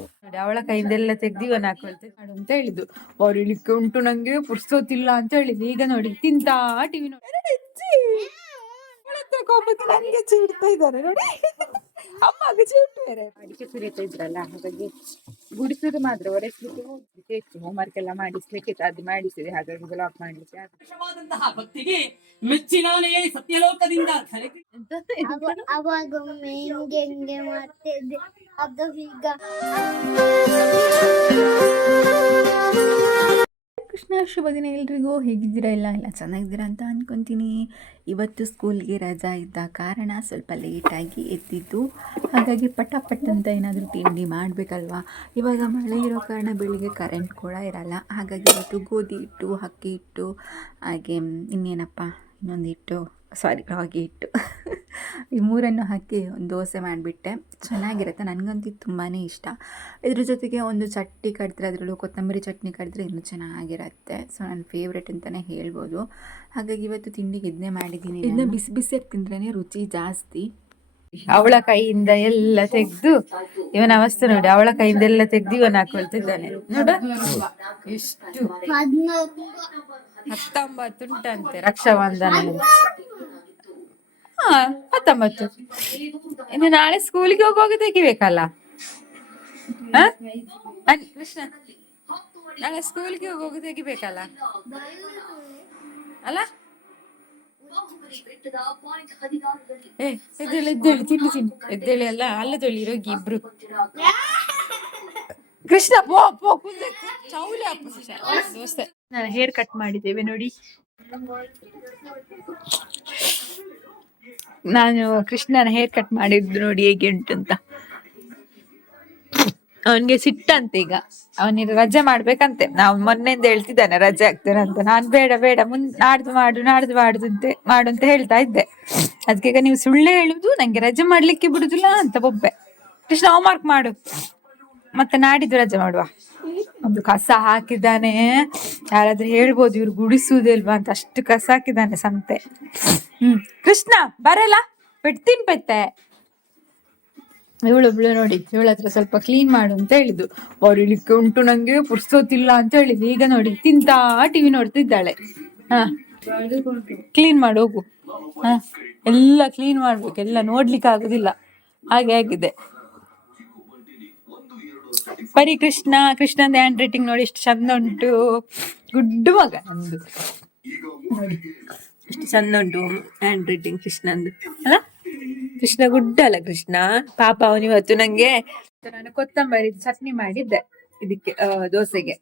ನೋಡಿ ಅವಳ ಕೈಯಿಂದೆಲ್ಲ ತೆಗ್ದು ಇವನ್ ಹಾಕೊಳ್ತೆ ಮಾಡು ಅಂತ ಹೇಳಿದ್ದು. ಅವ್ರು ಇಳಿಕೆ ಉಂಟು ನಂಗೆ ಪುರ್ಸೋತಿಲ್ಲ ಅಂತ ಹೇಳಿದ್ದು. ಈಗ ನೋಡಿ ತಿಂತಾ ಟಿವಿ ಕೋಪಕ್ಕೆ ನನಗೆ ಚೀಡ್ತಾ ಇದ್ದಾರೆ ನೋಡಿ. ಅಮ್ಮಗೆ ಚೀಟು ಬೇರೆ ಅಡಿಕೆ ಸುರಿತಾ ಇದ್ರಲ್ಲ ಹಾಗಾಗಿ ಗುಡಿಸುದು ಮಾತ್ರ ಒರೆಸ್ಲಿಕ್ಕೆ ಹೋಗ್ಲಿಕ್ಕೆ ಇತ್ತು ಹೋಮ್ವರ್ಕ್ ಎಲ್ಲ ಮಾಡಿಸ್ಲಿಕ್ಕೆ ಅದು ಮಾಡಿಸಿದೆ ಹಾಗಾಗಿ ಬ್ಲಾಕ್ ಮಾಡ್ಲಿಕ್ಕೆ. ವಿಶೇಷವಾದಂತಹ ಭಕ್ತಿಗೆ ಮೆಚ್ಚಿನಾನೇ ಸತ್ಯಲೋಕದಿಂದ ಧರೆಗೆ ಅವ- ಅವಾಗೊಮ್ಮೆ ಹಿಂಗೆ ಹಿಂಗೆ ಮಾಡ್ತಿದ್ದೆ. ಅದು ಈಗ ಕೃಷ್ಣ ಶುಭ ದಿನ ಎಲ್ರಿಗೂ ಹೇಗಿದ್ದೀರಾ? ಇಲ್ಲ ಎಲ್ಲ ಚೆನ್ನಾಗಿದ್ದೀರಾ ಅಂತ ಅಂದ್ಕೊತೀನಿ ಇವತ್ತು ಸ್ಕೂಲ್ಗೆ ರಜಾ ಇದ್ದ ಕಾರಣ ಸ್ವಲ್ಪ ಲೇಟಾಗಿ ಎದ್ದಿದ್ದು. ಹಾಗಾಗಿ ಪಟ ಪಟ್ ಅಂತ ಏನಾದರೂ ತಿಂಡಿ ಮಾಡಬೇಕಲ್ವಾ? ಇವಾಗ ಮಳೆ ಇರೋ ಕಾರಣ ಬೆಳಿಗ್ಗೆ ಕರೆಂಟ್ ಕೂಡ ಇರಲ್ಲ. ಹಾಗಾಗಿ ಇವತ್ತು ಗೋಧಿ ಹಿಟ್ಟು, ಅಕ್ಕಿ ಹಿಟ್ಟು, ಹಾಗೆ ಇನ್ನೇನಪ್ಪ? ಇನ್ನೊಂದು ಹಿಟ್ಟು. ಸಾರಿ ರಾಗಿ ಹಿಟ್ಟು. ಈ ಮೂರನ್ನು ಹಾಕಿ ಒಂದು ದೋಸೆ ಮಾಡಿಬಿಟ್ಟೆ. ಚೆನ್ನಾಗಿರುತ್ತೆ ನನಗಂತೂ ತುಂಬಾ ಇಷ್ಟ. ಇದ್ರ ಜೊತೆಗೆ ಒಂದು ಚಟ್ನಿ ಕಡಿದ್ರೆ ಅದರಲ್ಲೂ ಕೊತ್ತಂಬರಿ ಚಟ್ನಿ ಕಡಿದ್ರೆ ಇನ್ನೂ ಚೆನ್ನಾಗಿರುತ್ತೆ. ಸೊ ನನ್ನ ಫೇವ್ರೆಟ್ ಅಂತಲೇ ಹೇಳ್ಬೋದು. ಹಾಗಾಗಿ ಇವತ್ತು ತಿಂಡಿಗೆ ಇದನ್ನೇ ಮಾಡಿದ್ದೀನಿ ಇದನ್ನ ಬಿಸಿ ಬಿಸಿಯಾಗಿ ತಿಂದ್ರೇ ರುಚಿ ಜಾಸ್ತಿ. ಅವಳ ಕೈಯಿಂದ ಎಲ್ಲ ತೆಗ್ದು ಇವನ ಅವಸ್ಥೆ ನೋಡಿ, ಅವಳ ಕೈಯಿಂದ ಎಲ್ಲ ತೆಗ್ದು ಇವನ್ ಹಾಕೊಳ್ತಿದ್ದಾನೆ. ನೋಡ, ಎಷ್ಟು ರಕ್ಷಾ ಹತ್ತೊಂಬತ್ತು ಉಂಟಂತೆ, ರಕ್ಷಾಬಂಧನ. ಹಾ, ಹತ್ತೊಂಬತ್ತು. ಇನ್ನು ನಾಳೆ ಸ್ಕೂಲಿಗೆ ಹೋಗುವಾಗ ತೆಗಿಬೇಕಲ್ಲ ಕೃಷ್ಣ. ನಾಳೆ ಸ್ಕೂಲ್ಗೆ ಹೋಗುವಾಗ ತೆಗಿಬೇಕಲ್ಲ ಅಲ್ಲ? ಎದ್ದೇಳಿ ಎದ್ದೇಳಿ ತಿಂಡಿ ತಿಂಡಿ ಎದ್ದೇಳಿ ಅಲ್ಲ ಅಲ್ಲ ತೊಳಿ ರೋಗಿ ಇಬ್ರು. ಕೃಷ್ಣ ಪೋ ಪೋ ಕುಂದೆ ಚೌಲಿ ದೋಸ್ತೆ ನಾನು ಹೇರ್ ಕಟ್ ಮಾಡಿದ್ದೇವೆ ನೋಡಿ. ನಾನು ಕೃಷ್ಣನ ಹೇರ್ ಕಟ್ ಮಾಡಿದ್ದು ನೋಡಿ ಹೇಗೆ ಉಂಟು ಅಂತ ಅವನಿಗೆ ಸಿಟ್ಟಂತೆ ಈಗ. ಅವನಿಗೆ ರಜೆ ಮಾಡ್ಬೇಕಂತೆ. ನಾವು ಮೊನ್ನೆಯಿಂದ ಹೇಳ್ತಿದ್ದಾನೆ ರಜೆ ಅಂತ. ನಾನು ಬೇಡ ಬೇಡ. ಮುನ್ ನಾಡ್ದು ಮಾಡು, ನಾಡ್ದು ಮಾಡುದು ಮಾಡು ಅಂತ ಹೇಳ್ತಾ ಇದ್ದೆ. ಅದಕ್ಕೆ ಈಗ ನೀವು ಸುಳ್ಳೇ ಹೇಳುದು, ನಂಗೆ ರಜೆ ಮಾಡ್ಲಿಕ್ಕೆ ಬಿಡುದಿಲ್ಲ ಅಂತ ಬೊಬ್ಬೆ. ಕೃಷ್ಣ ಹೋಮ್ವರ್ಕ್ ಮಾಡು. ಮತ್ತೆ ನಾಡಿದ್ದು ರಜೆ ಮಾಡುವ. ಒಂದು ಕಸ ಹಾಕಿದ್ದಾನೆ. ಯಾರಾದ್ರೂ ಹೇಳ್ಬೋದು ಇವ್ರು ಗುಡಿಸುವುದಿಲ್ವಾ ಅಂತ ಅಷ್ಟು ಕಸ ಹಾಕಿದ್ದಾನೆ ಸಂತೆ. ಹ್ಮ್. ಕೃಷ್ಣ, ಬರಲ್ಲ? ಬಿಡ್ತೀನಿ ಪೆತ್ತೆ ಇವಳೊಬ್ಳು ನೋಡಿ, ಇವಳ ಹತ್ರ ಸ್ವಲ್ಪ ಕ್ಲೀನ್ ಮಾಡು ಅಂತ ಹೇಳಿದ್ದು. ಬರೀಲಿಕ್ಕೆ ಉಂಟು ನಂಗೆ, ಪುರ್ಸೋತಿಲ್ಲ ಅಂತ ಹೇಳಿದ್ದು. ಈಗ ನೋಡಿ, ತಿಂತಾ ಟಿವಿ ನೋಡ್ತಿದ್ದಾಳೆ. ಹಾ ಕ್ಲೀನ್ ಮಾಡು, ಹೋಗು. ಹಾ, ಎಲ್ಲ ಕ್ಲೀನ್ ಮಾಡ್ಬೇಕು, ಎಲ್ಲ ನೋಡ್ಲಿಕ್ಕೆ ಆಗುದಿಲ್ಲ. ಹಾಗೆ ಆಗಿದೆ. ಪರಿ ಕೃಷ್ಣ, ಕೃಷ್ಣಂದ ಹ್ಯಾಂಡ್ ರೈಟಿಂಗ್ ನೋಡಿ, ಎಷ್ಟು ಚಂದ ಉಂಟು. ಗುಡ್ ಮಗ ನಂದು. ಎಷ್ಟು ಚಂದ ಉಂಟು ಹ್ಯಾಂಡ್ ರೈಟಿಂಗ್ ಕೃಷ್ಣಂದು. ಅಲ್ಲ? ಕೃಷ್ಣ ಗುಡ್ಡ ಅಲ್ಲ ಕೃಷ್ಣ? ಪಾಪ ಅವನಿವತ್ತು ನಂಗೆ ನಾನು ಕೊತ್ತಂಬರಿ ಚಟ್ನಿ ಮಾಡಿದ್ದೆ ಇದಕ್ಕೆ ದೋಸೆಗೆ.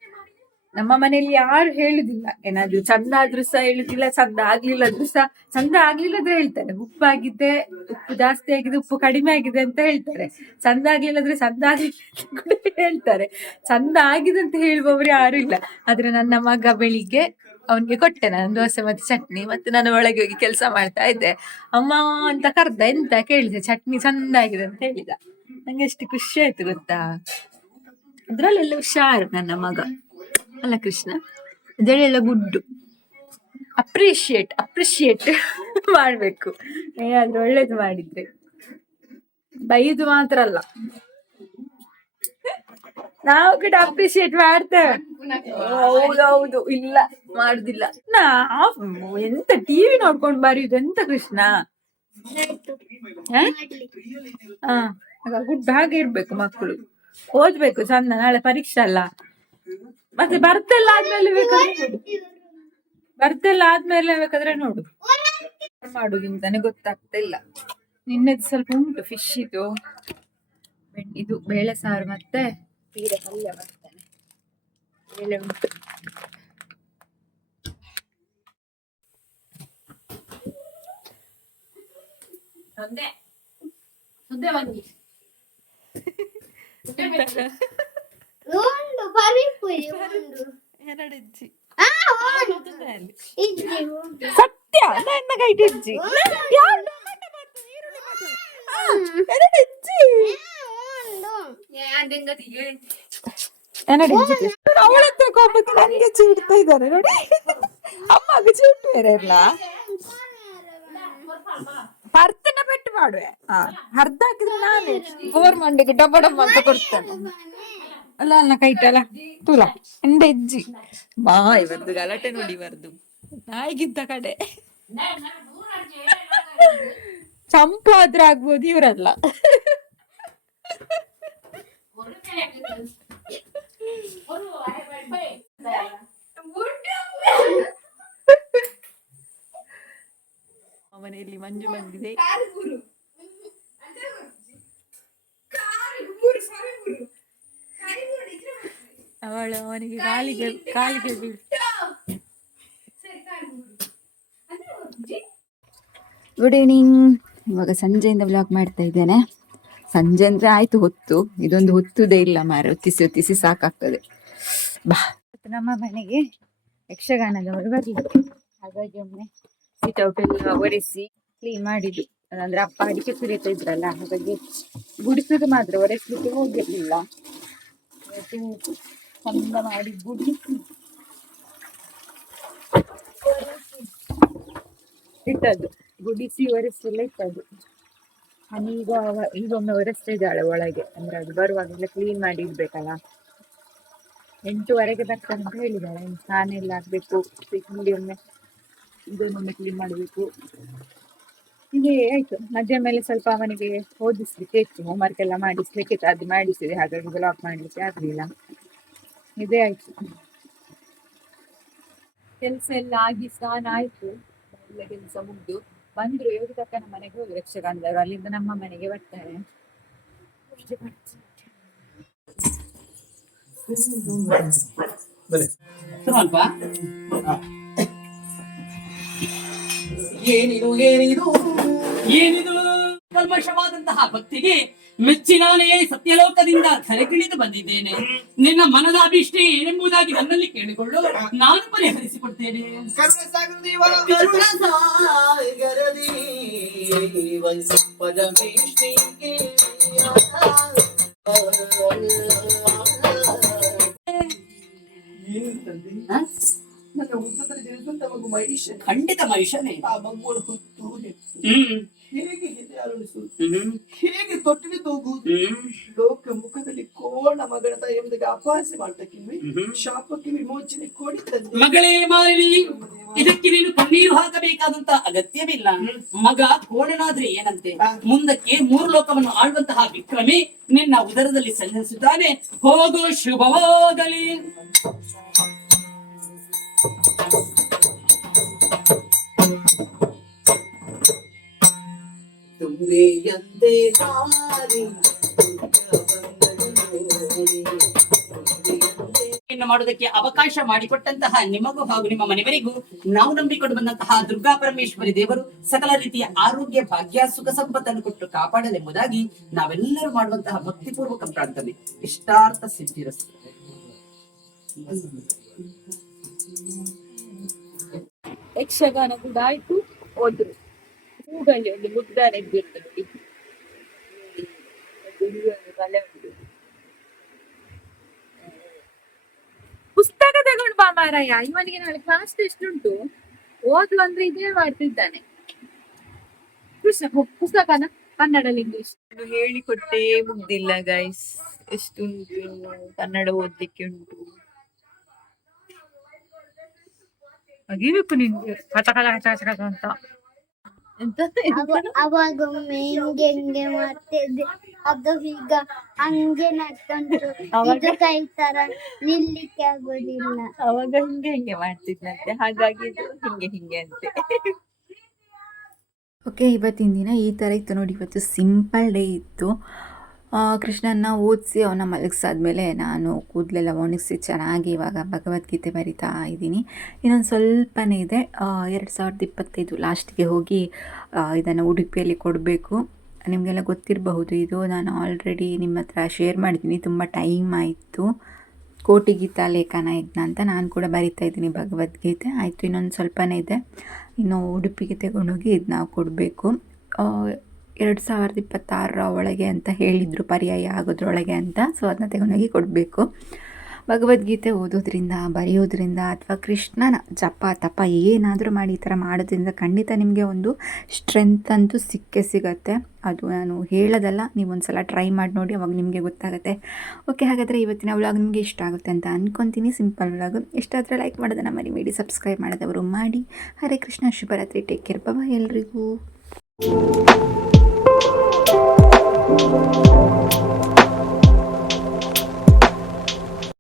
ನಮ್ಮ ಮನೆಯಲ್ಲಿ ಯಾರು ಹೇಳುದಿಲ್ಲ. ಏನಾದ್ರು ಚಂದ ಆದ್ರೂ ಸಹ ಹೇಳುದಿಲ್ಲ, ಚಂದ ಆಗ್ಲಿಲ್ಲದ್ರು ಸಹ, ಚಂದ ಆಗ್ಲಿಲ್ಲದ್ರೆ ಹೇಳ್ತಾರೆ. ಉಪ್ಪಾಗಿದೆ ಉಪ್ಪು ಜಾಸ್ತಿ ಆಗಿದೆ, ಉಪ್ಪು ಕಡಿಮೆ ಆಗಿದೆ ಅಂತ ಹೇಳ್ತಾರೆ. ಚಂದ ಆಗ್ಲಿಲ್ಲದ್ರೆ ಚಂದ ಆಗ್ಲಿಲ್ಲ ಹೇಳ್ತಾರೆ. ಚಂದ ಆಗಿದೆ ಅಂತ ಹೇಳುವವರು ಯಾರು ಇಲ್ಲ. ಆದ್ರೆ ನನ್ನ ಮಗ ಬೆಳಿಗ್ಗೆ ಅವನಿಗೆ ಕೊಟ್ಟೆ ನಾನು ದೋಸೆ ಮತ್ತೆ ಚಟ್ನಿ ಮತ್ತೆ ನಾನು ಒಳಗೆ ಹೋಗಿ ಕೆಲಸ ಮಾಡ್ತಾ ಇದ್ದೆ. ಅಮ್ಮ ಅಂತ ಕರ್ದ ಎಂತ ಕೇಳಿದೆ? ಚಟ್ನಿ ಚಂದ ಆಗಿದೆ ಅಂತ ಹೇಳಿದ. ನಂಗೆ ಎಷ್ಟು ಖುಷಿ ಆಯ್ತು ಗೊತ್ತಾ? ಅದ್ರಲ್ಲೆಲ್ಲ ಹುಷಾರು ನನ್ನ ಮಗ. ಅಲ್ಲ ಕೃಷ್ಣ ಅದರಲ್ಲೆಲ್ಲ ಗುಡ್ಡು. ಅಪ್ರಿಶಿಯೇಟ್ ಅಪ್ರಿಶಿಯೇಟ್ ಮಾಡ್ಬೇಕು. ಏನಾದ್ರೂ ಒಳ್ಳೇದು ಮಾಡಿದ್ರೆ. ಬೈದು ಮಾತ್ರ ಅಲ್ಲ. ನಾವು ಕೂಡ ಅಪ್ರಿಶಿಯೇಟ್ ಮಾಡ್ತೇವೆ. ಹೌದೌದು ಇಲ್ಲ ಮಾಡುದಿಲ್ಲ. ನಾ ಎಂತ ಟಿವಿ ನೋಡ್ಕೊಂಡು ಬರೆಯುದು ಎಂತ ಕೃಷ್ಣ? ಗುಡ್ ಹಾಗೆ ಇರ್ಬೇಕು ಮಕ್ಕಳು. ಓದ್ಬೇಕು ಚಂದ ನಾಳೆ ಪರೀಕ್ಷೆ ಅಲ್ಲ. ಮತ್ತೆ ಬರ್ತೆಲ್ಲ ಆದ್ಮೇಲೆ ಬೇಕಾದ್ರೆ ಬರ್ತೆಲ್ಲ ಆದ್ಮೇಲೆ ಬೇಕಾದ್ರೆ ನೋಡು. ಮಾಡುದಿಂತಾನೆ ಗೊತ್ತಾಗ್ತಾ ಇಲ್ಲ ನಿನ್ನೆದು ಸ್ವಲ್ಪ ಉಂಟು ಫಿಶ್ ಇದು. ಇದು ಬೇಳೆ ಸಾರು ಮತ್ತೆ ಹೀರೆ ಪಲ್ಯ ಮಾಡ್ತೇನೆ ಬೇಳೆ ಉಂಟು ಸುದ್ದೆ ಸುದ್ದೆ ಬನ್ನಿ ಒಂದು ಪರಿಪುರಿ ಒಂದು ಎರಡು ಇಜ್ಜಿ ಆ, ಒಂದು. ಇಜ್ಜಿ ಒಂದು. ಸತ್ಯ ನನ್ನ ಕೈ ಇಜ್ಜಿ ಇಜ್ಜಿ ಅವಳ ಹತ್ರ ಕೋಪಕ್ಕೆ ನನಗೆ ಚೀಡ್ತಾ ಇದ್ದಾರೆ ನೋಡಿ. ಅಮ್ಮಗೆ ಚೀಟ್ ಬೇರೆ ಇಲ್ಲ ಅರ್ಧನ ಪೆಟ್ಟು ಮಾಡುವೆ. ಹಾ. ಅರ್ಧ ಹಾಕಿದ್ರೆ ನಾನೇ ಗೋರ್ ಮಂಡಿಗೆ ಡಬ್ಬ ಡಬ್ಬ ಅಂತ ಕೊಡ್ತೇನೆ. ಅಲ್ಲ ಅಲ್ಲ ಕೈಟಲ್ಲ ತುಲ. ಎಂಡ ಹೆಜ್ಜಿ ಬಾ ಇವತ್ತು ಗಲಾಟೆ ನೋಡಿ ಬರ್ದು ನಾಯಿಗಿದ್ದ ಕಡೆ. ಚಂಪು ಆದ್ರೆ ಆಗ್ಬೋದು ಇವರಲ್ಲ. ಮನೆಯಲ್ಲಿ ಮಂಜು ಬಂದಿದೆ ಅವಳು ಅವನಿಗೆ ಕಾಲಿಗೆ ಕಾಲಿಗೆ ಬೀಳ್ ಗುಡ್ ಈವ್ನಿಂಗ್ ಇವಾಗ ಸಂಜೆಯಿಂದ ಬ್ಲಾಗ್ ಮಾಡ್ತಾ ಇದ್ದೇನೆ ಸಂಜೆ ಅಂದ್ರೆ ಆಯ್ತು ಹೊತ್ತು. ಇದೊಂದು ಹೊತ್ತುದೇ ಇಲ್ಲ ಮಾರ ಹೊತ್ತಿಸಿ ಹೊತ್ತಿಸಿ ಸಾಕಾಗ್ತದೆ. ಬಾ. ನಮ್ಮ ಮನೆಗೆ ಯಕ್ಷಗಾನದವರು ಬರ್ಲಿ ಹಾಗಾಗಿ ಒಮ್ಮೆ ಎಲ್ಲ ಒರೆಸಿ ಕ್ಲೀನ್ ಮಾಡಿದ್ದು. ಅಂದ್ರೆ ಅಪ್ಪ ಅಡಿಕೆ ಸುರಿತಾ ಇದ್ರಲ್ಲ, ಹಾಗಾಗಿ ಗುಡಿಸುದು ಮಾತ್ರ ಒರೆಸ್ಲಿಕ್ಕೆ ಹೋಗಿರ್ಲಿಲ್ಲ. ಚಂದ ಮಾಡಿ ಗುಡಿಸಿ ಇಟ್ಟದ್ದು. ಗುಡಿಸಿ ಒರೆಸಿಲ್ಲ ಇಟ್ಟದ್ದು. ನಾನು ಈಗ ಅವ- ಈಗ ಒಮ್ಮೆ ಒರೆಸ್ತಾ ಇದ್ದಾಳೆ ಒಳಗೆ. ಅಂದ್ರೆ ಅದು ಬರುವಾಗೆಲ್ಲ ಕ್ಲೀನ್ ಮಾಡಿ ಇಡ್ಬೇಕಲ್ಲ. ಎಂಟೂವರೆಗೆ ಬರ್ತಾರೆ ಅಂತ ಹೇಳಿದ್ದಾಳೆ ಸ್ನಾನ ಎಲ್ಲ ಆಗ್ಬೇಕು. ತಿಂಡಿ ಒಮ್ಮೆ ಇದನ್ನೊಮ್ಮೆ ಕ್ಲೀನ್ ಮಾಡಬೇಕು. ಹೀಗೆ ಆಯ್ತು. ಮಧ್ಯಾಹ್ನ ಮೇಲೆ ಸ್ವಲ್ಪ ಅವನಿಗೆ ಓದಿಸ್ಲಿಕ್ಕೆ ಇತ್ತು. ಹೋಮ್ವರ್ಕ್ ಎಲ್ಲ ಮಾಡಿಸ್ಲಿಕ್ಕೆ ಇತ್ತು. ಅದು ಮಾಡಿಸಿದೆ. ಹಾಗಾಗಿ ಬ್ಲಾಕ್ ಮಾಡ್ಲಿಕ್ಕೆ ಆಗ್ಲಿಲ್ಲ. ಇದೇ ಆಯ್ತು. ಕೆಲಸ ಎಲ್ಲ ಆಗಿ ಸ್ನಾನ ಆಯ್ತು. ಎಲ್ಲ ಕೆಲಸ ಮುಗ್ದು. ಬಂದ್ರು ಯೋಗಿತಕ್ಕನ ಮನೆಗೆ ಹೋಗಿ ಯಕ್ಷಗಾನದವರು ಅಲ್ಲಿಂದ ನಮ್ಮ ಮನೆಗೆ ಬರ್ತಾರೆ. ಸ್ವಲ್ಪ. ಏನಿದು ಏನಿದು? ಏನಿದು? ಕಲ್ಮಶವಾದಂತಹ ಭಕ್ತಿಗೆ ಮೆಚ್ಚಿನಾನೇ ಸತ್ಯಲೋಕದಿಂದ ಕರೆಗಿಳಿದು ಬಂದಿದ್ದೇನೆ. ನಿನ್ನ ಮನದ ಅಭಿಷ್ಟೇ ಏನೆಂಬುದಾಗಿ ನನ್ನಲ್ಲಿ ಕೇಳಿಕೊಳ್ಳು. ನಾನು ಪರಿಹರಿಸಿಕೊಡ್ತೇನೆ. ಖಂಡಿತ ಮಹಿಷನೇ. ಹ್ಮ್. ಹೇಗೆ? ಹ್ಮ್. ಹೇಗೆ ತೊಟ್ಟಿಗೆ ತೂಗುವುದು? ಹ್ಮ್. ಲೋಕ ಮುಖದಲ್ಲಿ ಕೋಣ ಮಗಳ ತಾಯಿಯೊಂದಿಗೆ ಎಂಬುದಕ್ಕೆ ಅಪಹಾಸ್ಯ ಮಾಡ್ತಕ್ಕಿಲ್ವಿ ಹ್ಮ್. ಶಾಪಕ್ಕೆ ವಿಮೋಚನೆ ಕೊಡಿ ಮಗಳೇ ಮಾಡಿ ಇದಕ್ಕೆ ನೀನು ಕಣ್ಣೀರು ಹಾಕಬೇಕಾದಂತ ಅಗತ್ಯವಿಲ್ಲ. ಮಗ ಕೋಣನಾದ್ರೆ ಏನಂತೆ? ಮುಂದಕ್ಕೆ ಮೂರು ಲೋಕವನ್ನು ಆಳುವಂತಹ ವಿಕ್ರಮಿ ನಿನ್ನ ಉದರದಲ್ಲಿ ಸಂಚರಿಸುತ್ತಾನೆ. ಹೋಗು ಶುಭವಾಗಲಿ. ಇನ್ನು ಮಾಡೋದಕ್ಕೆ ಅವಕಾಶ ಮಾಡಿಕೊಟ್ಟಂತಹ ನಿಮಗೂ ಹಾಗೂ ನಿಮ್ಮ ಮನೆಯವರಿಗೂ ನಾವು ನಂಬಿಕೊಂಡು ಬಂದಂತಹ ದುರ್ಗಾ ಪರಮೇಶ್ವರಿ ದೇವರು ಸಕಲ ರೀತಿಯ ಆರೋಗ್ಯ ಭಾಗ್ಯ ಸುಖ ಸಂಪತ್ತನ್ನು ಕೊಟ್ಟು ಕಾಪಾಡಲೆಂಬುದಾಗಿ ನಾವೆಲ್ಲರೂ ಮಾಡುವಂತಹ ಭಕ್ತಿಪೂರ್ವಕ ಪ್ರಾರ್ಥನೆ. ಇಷ್ಟಾರ್ಥ ಸಿದ್ಧಿರ ಯಕ್ಷಗಾನ ಕೂಡ ಆಯ್ತು. ಹೋದ್ರು. ಹೂಗಲ್ಲಿ ಒಂದು ಅದು ಹೂವನ್ನು ಕಲೆ ಉಂಟು ಪುಸ್ತಕ ತಗೊಂಡು ಬಾ ಮಾರಾಯ ಇವನಿಗೆ ನಾಳೆ ಕ್ಲಾಸ್ ಟೆಸ್ಟ್ ಉಂಟು. ಓದು ಅಂದ್ರೆ ಇದೇ ಮಾಡ್ತಿದ್ದಾನೆ. ಪುಸ್ತಕನ ಕನ್ನಡ ಇಂಗ್ಲಿಷ್ ಹೇಳಿಕೊಟ್ಟೇ ಮುಗ್ದಿಲ್ಲ ಗೈಸ್ ಎಷ್ಟುಂಟು ಕನ್ನಡ ಓದ್ಲಿಕ್ಕೆ ಉಂಟು. ಅಗಿಬೇಕು ನಿನ್ಗೆ ಕಚ ಕಚ ಕಚ ಕಚ ಕಚ ಅಂತ. ಅವಾಗೊಮ್ಮೆ ಹಿಂಗೆ ಹಿಂಗೆ ಮಾಡ್ತಿದ್ದೆ. ಅದು ಈಗ ಹಂಗೆ ನಡ್ಕೊಂಡು ಅವಾಗ- ಇದು ಕೈ ತರ ನಿಲ್ಲಿಕ್ಕೆ ಆಗೋದಿಲ್ಲ. ಅವಾಗ ಹಿಂಗೆ ಹಿಂಗೆ ಮಾಡ್ತಿದ್ನಂತೆ. ಹಾಗಾಗಿ ಇದು ಹಿಂಗೆ ಹಿಂಗೆ ಅಂತೆ. ಓಕೆ ಇವತ್ತಿನ ದಿನ ಈ ಥರ ಇತ್ತು ನೋಡಿ. ಇವತ್ತು ಸಿಂಪಲ್ ಡೇ ಇತ್ತು. ಕೃಷ್ಣನ್ನ ಓದಿಸಿ ಅವನ ಮಲಗಿಸಾದ್ಮೇಲೆ ನಾನು ಕೂದಲೆಲ್ಲ ಒಣಗಿಸಿ ಚೆನ್ನಾಗಿ ಇವಾಗ ಭಗವದ್ಗೀತೆ ಬರಿತಾ ಇದ್ದೀನಿ. ಇನ್ನೊಂದು ಸ್ವಲ್ಪನೇ ಇದೆ. ಎರಡು ಸಾವಿರದ ಇಪ್ಪತ್ತೈದು ಲಾಸ್ಟ್ಗೆ ಹೋಗಿ ಇದನ್ನು ಉಡುಪಿಯಲ್ಲಿ ಕೊಡಬೇಕು. ನಿಮಗೆಲ್ಲ ಗೊತ್ತಿರಬಹುದು, ಇದು ನಾನು ಆಲ್ರೆಡಿ ನಿಮ್ಮ ಹತ್ರ ಶೇರ್ ಮಾಡಿದ್ದೀನಿ ತುಂಬ ಟೈಮ್ ಆಯಿತು. ಕೋಟಿ ಗೀತಾ ಲೇಖನ ಯಜ್ಞ ಅಂತ ನಾನು ಕೂಡ ಬರಿತಾ ಇದ್ದೀನಿ ಭಗವದ್ಗೀತೆ. ಆಯಿತು, ಇನ್ನೊಂದು ಸ್ವಲ್ಪನೇ ಇದೆ. ಇನ್ನು ಉಡುಪಿಗೆ ತಗೊಂಡೋಗಿ ಇದನ್ನ ಕೊಡಬೇಕು. ಎರಡು ಸಾವಿರದ ಇಪ್ಪತ್ತಾರರ ಒಳಗೆ ಅಂತ ಹೇಳಿದರು, ಪರ್ಯಾಯ ಆಗೋದ್ರೊಳಗೆ ಅಂತ ಸೊ ಅದನ್ನ ತೆಗೊಂಡೋಗಿ ಕೊಡಬೇಕು. ಭಗವದ್ಗೀತೆ ಓದೋದ್ರಿಂದ, ಬರೆಯೋದ್ರಿಂದ ಅಥವಾ ಕೃಷ್ಣನ ಜಪ ತಪ ಏನಾದರೂ ಮಾಡಿ ಈ ಥರ ಮಾಡೋದ್ರಿಂದ ಖಂಡಿತ ನಿಮಗೆ ಒಂದು ಸ್ಟ್ರೆಂತ್ ಅಂತೂ ಸಿಕ್ಕೇ ಸಿಗತ್ತೆ. ಅದು ನಾನು ಹೇಳೋದಲ್ಲ ನೀವು ಒಂದು ಸಲ ಟ್ರೈ ಮಾಡಿ ನೋಡಿ, ಅವಾಗ ನಿಮಗೆ ಗೊತ್ತಾಗುತ್ತೆ. ಓಕೆ ಹಾಗಾದರೆ ಇವತ್ತಿನ ವ್ಲಾಗ್ ನಿಮಗೆ ಇಷ್ಟ ಆಗುತ್ತೆ ಅಂತ ಅಂದ್ಕೊತೀನಿ ಸಿಂಪಲ್ ವ್ಲಾಗ್ ಇಷ್ಟ ಆದರೆ ಲೈಕ್ ಮಾಡೋದನ್ನು ಮರಿಬೇಡಿ ಸಬ್ಸ್ಕ್ರೈಬ್ ಮಾಡಿದವರು ಮಾಡಿ. ಹರೇ ಕೃಷ್ಣ, ಶುಭರಾತ್ರಿ ಟೇಕ್ ಕೇರ್ ಬಾಬಾ ಎಲ್ರಿಗೂ. Música